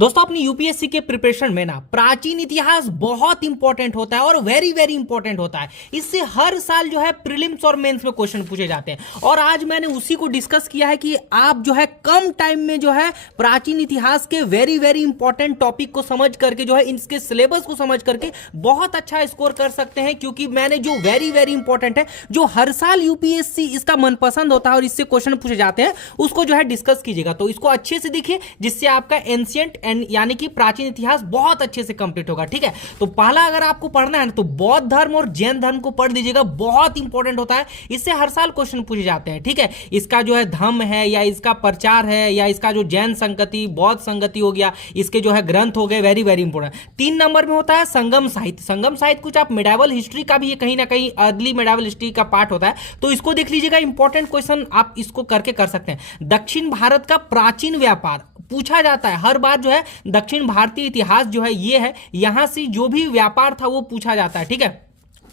दोस्तों अपनी यूपीएससी के प्रिपरेशन में ना प्राचीन इतिहास बहुत इंपॉर्टेंट होता है और वेरी वेरी इंपॉर्टेंट होता है। इससे हर साल जो है प्रीलिम्स और मेंस में क्वेश्चन पूछे जाते हैं और आज मैंने उसी को डिस्कस किया है कि आप जो है कम टाइम में जो है प्राचीन इतिहास के वेरी वेरी इंपॉर्टेंट टॉपिक को समझ करके जो है इसके सिलेबस को समझ करके बहुत अच्छा स्कोर कर सकते हैं, क्योंकि मैंने जो वेरी वेरी इंपॉर्टेंट है जो हर साल यूपीएससी इसका मनपसंद होता है और इससे क्वेश्चन पूछे जाते हैं उसको जो है डिस्कस कीजिएगा। तो इसको अच्छे से देखिए जिससे आपका एंशिएंट यानी कि प्राचीन इतिहास बहुत अच्छे से कंप्लीट होगा। ठीक है, तो पहला अगर आपको पढ़ना है तो बौद्ध धर्म और जैन धर्म को पढ़ लीजिएगा, बहुत इंपॉर्टेंट होता है, इससे हर साल क्वेश्चन पूछे जाते हैं। ठीक है, इसका जो है धम्म है या इसका प्रचार है या इसका जो जैन संगति बौद्ध संगति हो गया, इसके जो है ग्रंथ हो गए, वेरी वेरी इंपॉर्टेंट। 3 नंबर में होता है संगम साहित्य। संगम साहित्य कुछ आप मेडावल हिस्ट्री का भी कहीं ना कहीं अर्ली मेडावल हिस्ट्री का पार्ट होता है, तो इसको देख लीजिएगा, इंपॉर्टेंट क्वेश्चन आप इसको करके कर सकते हैं। दक्षिण भारत का प्राचीन व्यापार पूछा जाता है हर बार, जो है दक्षिण भारतीय इतिहास जो है ये है, यहां से जो भी व्यापार था वो पूछा जाता है। ठीक है,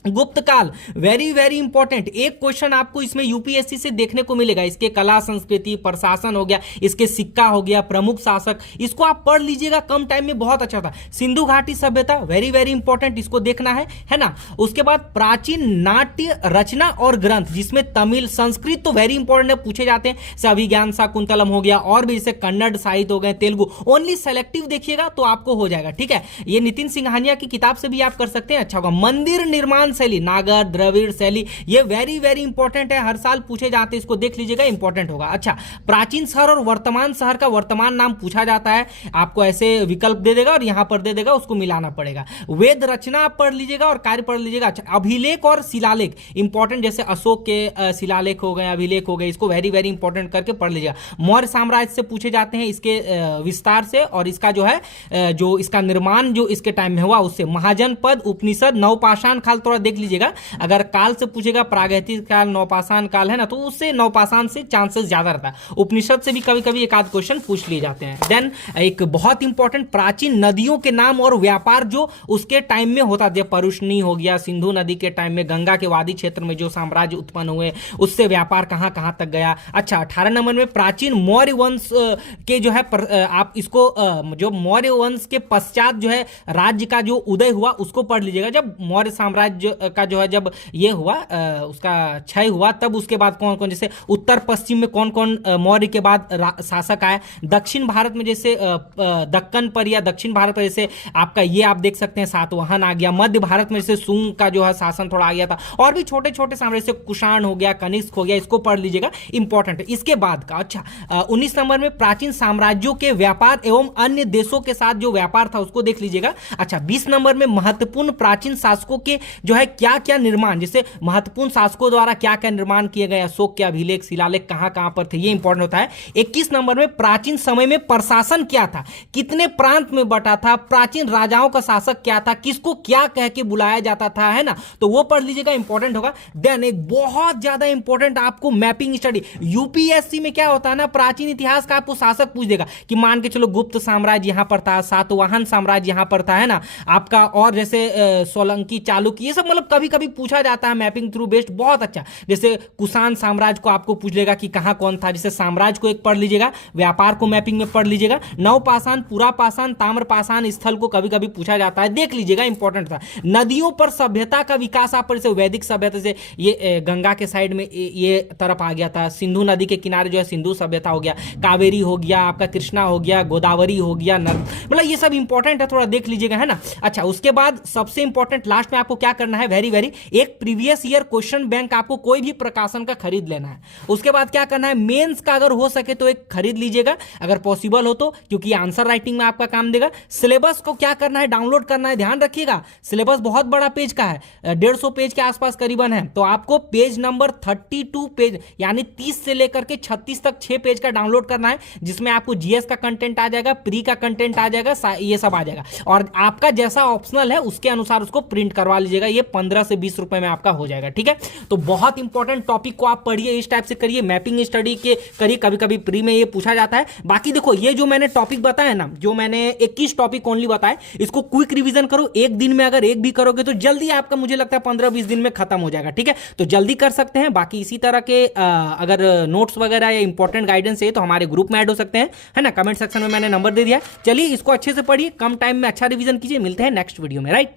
गुप्त काल वेरी वेरी इंपॉर्टेंट, एक क्वेश्चन आपको इसमें यूपीएससी से देखने को मिलेगा। इसके कला संस्कृति प्रशासन हो गया, इसके सिक्का हो गया, प्रमुख शासक, इसको आप पढ़ लीजिएगा, कम टाइम में बहुत अच्छा था। सिंधु घाटी सभ्यता वेरी वेरी इंपॉर्टेंट, इसको देखना है ना। उसके बाद प्राचीन नाट्य रचना और ग्रंथ, जिसमें तमिल संस्कृत तो वेरी इंपॉर्टेंट है, पूछे जाते हैं। अभिज्ञान शाकुंतलम हो गया और भी जैसे कन्नड़ साहित्य हो गए, तेलुगु, ओनली सेलेक्टिव देखिएगा तो आपको हो जाएगा। ठीक है, ये नितिन सिंघानिया की किताब से भी आप कर सकते हैं, अच्छा होगा। मंदिर निर्माण शैली, नागर द्रविड़ शैली, ये वेरी वेरी इंपॉर्टेंट है, हर साल पूछे जाते हैं, इसको देख लीजिएगा, इंपॉर्टेंट होगा। अच्छा, प्राचीन शहर और वर्तमान शहर का वर्तमान नाम पूछा जाता है, आपको ऐसे विकल्प दे देगा और यहां पर दे देगा, उसको मिलाना पड़ेगा। वेद रचना आप पढ़ लीजिएगा और कार्य पढ़ लीजिएगा। अच्छा, अभिलेख और शिलालेख इंपॉर्टेंट, जैसे अशोक के शिलालेख हो गए, अभिलेख हो गए, इसको वेरी वेरी इंपॉर्टेंट करके पढ़ लीजिएगा। मौर्य साम्राज्य से पूछे जाते हैं, इसके विस्तार से और इसका जो है जो इसका निर्माण जो इसके टाइम में हुआ उससे। महाजनपद, उपनिषद, नवपाषाण काल थोड़ा देख लीजिएगा, अगर काल से पूछेगा प्रागैतिक काल, नवपाषाण काल है ना, तो उससे नवपाषाण से चांसेस ज्यादा रहता है। उपनिषद से भी कभी कभी एक आध क्वेश्चन पूछ लिए जाते हैं। देन एक बहुत इंपॉर्टेंट, प्राचीन नदियों के नाम और व्यापार जो उसके टाइम में होता था, परुष्णी हो गया, सिंधु नदी के टाइम में गंगा के वादी क्षेत्र में जो साम्राज्य उत्पन्न हुए उससे व्यापार कहां कहां तक गया। अच्छा, 18 नंबर में प्राचीन मौर्य वंश के जो है आप इसको जो मौर्य वंश के पश्चात जो है राज्य का जो उदय हुआ उसको पढ़ लीजिएगा। जब मौर्य साम्राज्य का जो है जब ये हुआ उसका क्षय हुआ, तब उसके बाद कौन कौन, जैसे उत्तर पश्चिम में कौन कौन मौर्य के बाद शासक आए। दक्षिण भारत में जैसे दक्कन पर या दक्षिण भारत पर जैसे आपका ये आप देख सकते हैं सातवाहन आ गया। मध्य भारत में जैसे सुंग का जो है शासन थोड़ा आ गया था, और भी छोटे छोटे साम्राज्य जैसे कुषाण हो गया, कनिष्क हो गया, इसको पढ़ लीजिएगा, इंपॉर्टेंट है। इसके बाद का अच्छा 19 नंबर में प्राचीन साम्राज्यों के व्यापार एवं अन्य देशों के साथ जो व्यापार था उसको देख लीजिएगा। अच्छा, 20 नंबर में महत्वपूर्ण प्राचीन शासकों के जो है क्या क्या निर्माण, जैसे महत्वपूर्ण शासकों द्वारा क्या क्या निर्माण किए गए, अशोक के अभिलेख शिलालेख कहां कहां पर थे, ये इंपॉर्टेंट होता है। 21 नंबर में प्राचीन समय में प्रशासन क्या था, कितने प्रांत में बटा था, प्राचीन राजाओं का शासक क्या था, किसको क्या कह के बुलाया जाता था, है ना, तो वो पढ़ लीजिएगा, इंपॉर्टेंट होगा। देन एक बहुत ज्यादा इंपॉर्टेंट आपको मैपिंग स्टडी, यूपीएससी में क्या होता है ना, प्राचीन इतिहास का आपको शासक पूछ देगा कि मान के चलो गुप्त साम्राज्य यहां पर था, सातवाहन साम्राज्य यहां पर था, है ना आपका, और जैसे सोलंकी, चालुक्य, ये सब मतलब कभी कभी पूछा जाता है मैपिंग थ्रू बेस्ड, बहुत अच्छा। जैसे कुषाण साम्राज्य को आपको पूछ लेगा कि कहां कौन था, जैसे साम्राज्य को एक पढ़ लीजिएगा, व्यापार को मैपिंग में पढ़ लीजिएगा। नवपाषाण, पुरापाषाण, ताम्रपाषाण स्थल को कभी कभी पूछा जाता है, देख लीजिएगा, इंपॉर्टेंट था। नदियों पर सभ्यता का विकास आप जैसे वैदिक सभ्यता से ये गंगा के साइड में ये तरफ आ गया था, सिंधु नदी के किनारे जो है सिंधु सभ्यता हो गया, कावेरी हो गया, आपका कृष्णा हो गया, गोदावरी हो गया, मतलब ये सब इंपॉर्टेंट है, थोड़ा देख लीजिएगा, है ना। अच्छा, उसके बाद सबसे इंपॉर्टेंट लास्ट में आपको क्या करना है, वेरी वेरी, एक प्रीवियस ईयर क्वेश्चन बैंक आपको कोई भी प्रकाशन का खरीद लेना है। उसके बाद क्या करना है, मेंस का अगर हो सके तो एक खरीद लीजिएगा अगर पॉसिबल हो तो, क्योंकि आंसर राइटिंग में आपका काम देगा। सिलेबस को क्या करना है, डाउनलोड करना है, ध्यान रखिएगा सिलेबस बहुत बड़ा पेज का है, 150 पेज के आसपास करीबन है, तो आपको पेज नंबर 32 पेज यानी 30 से लेकर के 36 तक 6 पेज का डाउनलोड करना है, जिसमें आपको जीएस का कंटेंट आ जाएगा, प्री का कंटेंट आ जाएगा, ये सब आ जाएगा, और आपका जैसा ऑप्शनल है उसके अनुसार उसको प्रिंट करवा लीजिएगा। ये 15 से 20 रुपए में आपका हो जाएगा। ठीक है, तो बहुत इंपॉर्टेंट टॉपिक को आप पढ़िए, इस टाइप से करिए, मैपिंग स्टडी के करिए, कभी कभी प्री में ये पूछा जाता है। बाकी देखो ये जो मैंने टॉपिक बताया ना, जो मैंने 21 टॉपिक ओनली बताए, इसको क्विक रिवीजन करो, एक दिन में अगर एक भी करोगे तो जल्दी आपका मुझे लगता है 15-20 दिन में खत्म हो जाएगा। ठीक है, तो जल्दी कर सकते हैं। बाकी इसी तरह के अगर नोट्स वगैरह या इंपॉर्टेंट गाइडेंस है तो हमारे ग्रुप में ऐड हो सकते हैं, है ना। कमेंट सेक्शन में मैंने नंबर दे दिया। चलिए इसको अच्छे से पढ़िए, कम टाइम में अच्छा रिवीजन कीजिए। मिलते हैं नेक्स्ट वीडियो में, राइट।